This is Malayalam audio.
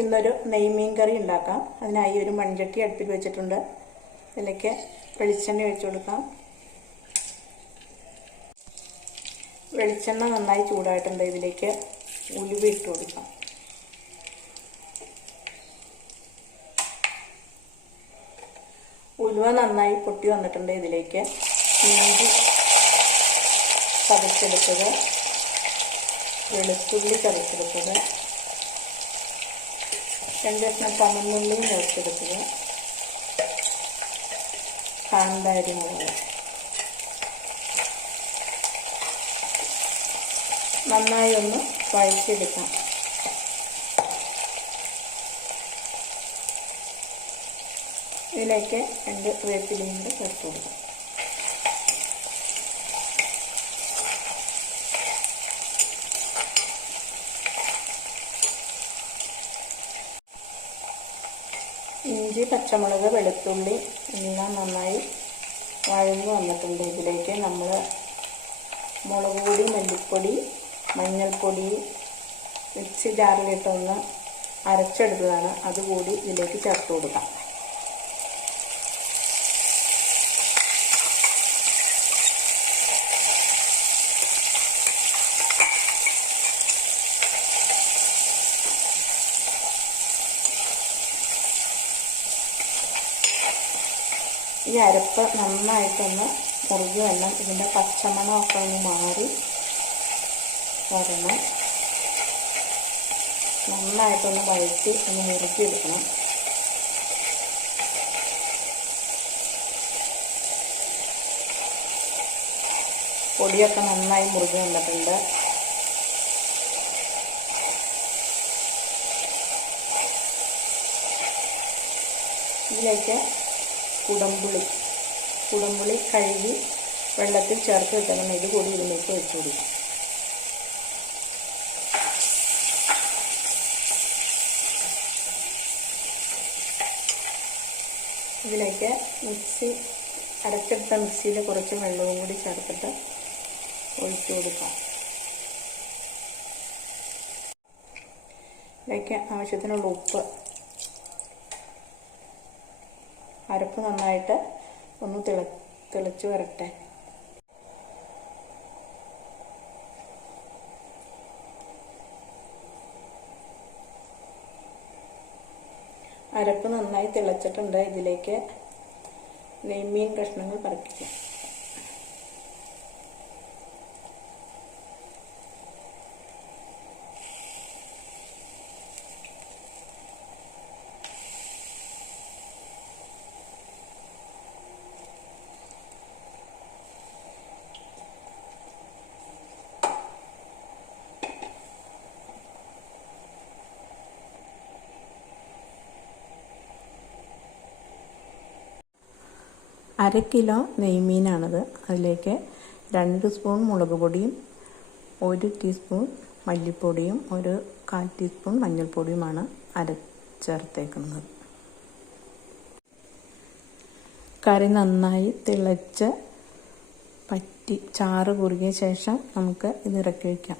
നമുക്കിന്നൊരു നെയ്മീൻ കറി ഉണ്ടാക്കാം. അതിനായി ഒരു മൺചട്ടി അടുപ്പിൽ വെച്ചിട്ടുണ്ട്. ഇതിലേക്ക് വെളിച്ചെണ്ണ ഒഴിച്ചു കൊടുക്കാം. വെളിച്ചെണ്ണ നന്നായി ചൂടായിട്ടുണ്ട്. ഇതിലേക്ക് ഉലുവ ഇട്ട് കൊടുക്കാം. ഉലുവ നന്നായി പൊട്ടി വന്നിട്ടുണ്ട് ഇതിലേക്ക്. ഇഞ്ചി ചതച്ചെടുത്തത്. വെളുത്തുള്ളി ചതച്ചെടുത്തത്. രണ്ട് കഷ്ണം ചമന്നുള്ളിയും ചേർത്തെടുക്കുക കാന്താരി മുളക്. നന്നായി ഒന്ന് വഴറ്റിയെടുക്കാം. ഇതിലേക്ക് രണ്ട് വേപ്പിലയും കൂടെ ചേർത്ത് കൊടുക്കാം. ഇഞ്ചി പച്ചമുളക് വെളുത്തുള്ളി എല്ലാം നന്നായി വഴന്നു വന്നിട്ടുണ്ട്. ഇതിലേക്ക് നമ്മൾ മുളക് പൊടി മല്ലിപ്പൊടി മഞ്ഞൾപ്പൊടി മിക്സി ജാറിലിട്ടൊന്ന് അരച്ചെടുത്തതാണ്. അതുകൂടി ഇതിലേക്ക് ചേർത്ത് കൊടുക്കാം. ഈ അരപ്പ് നന്നായിട്ടൊന്ന് മുറുകി വരണം. ഇതിന്റെ പച്ചമണമൊക്കെ ഒന്ന് മാറി വരണം. നന്നായിട്ടൊന്ന് വഴറ്റി ഒന്ന് മുറുക്കിയെടുക്കണം പൊടിയൊക്കെ നന്നായി മുറുകി വന്നിട്ടുണ്ട്. ഇതിലേക്ക് കുടംപുളി. കുടംപുളി കഴുകി വെള്ളത്തിൽ ചേർത്ത് വെക്കണം. ഇത് കൂടി ഇതിലേക്ക് വെച്ചു കൊടുക്കും. ഇതിലേക്ക് മിക്സി അരച്ചെടുത്ത മിക്സിയിൽ കുറച്ച് വെള്ളവും കൂടി ചേർത്തിട്ട് ഒഴിച്ചു കൊടുക്കാം. ഇതിലേക്ക് ആവശ്യത്തിനുള്ള ഉപ്പ് അരപ്പ് നന്നായിട്ട് ഒന്ന് തിള തിളച്ച് വരട്ടെ. അരപ്പ് നന്നായി തിളച്ചിട്ടുണ്ട്. ഇതിലേക്ക് നെയ്മീൻ കഷ്ണങ്ങൾ പറിക്കാം അര കിലോ നെയ്മീനാണത്. അതിലേക്ക് രണ്ട് സ്പൂൺ മുളക് പൊടിയും ഒരു ടീസ്പൂൺ മല്ലിപ്പൊടിയും ഒരു കാൽ ടീസ്പൂൺ മഞ്ഞൾപ്പൊടിയുമാണ് അര ചേർത്തേക്കുന്നത് കറി നന്നായി തിളച്ച് പറ്റി ചാറ് കുറുകിയ ശേഷം നമുക്ക് ഇത് ഇറക്കി വയ്ക്കാം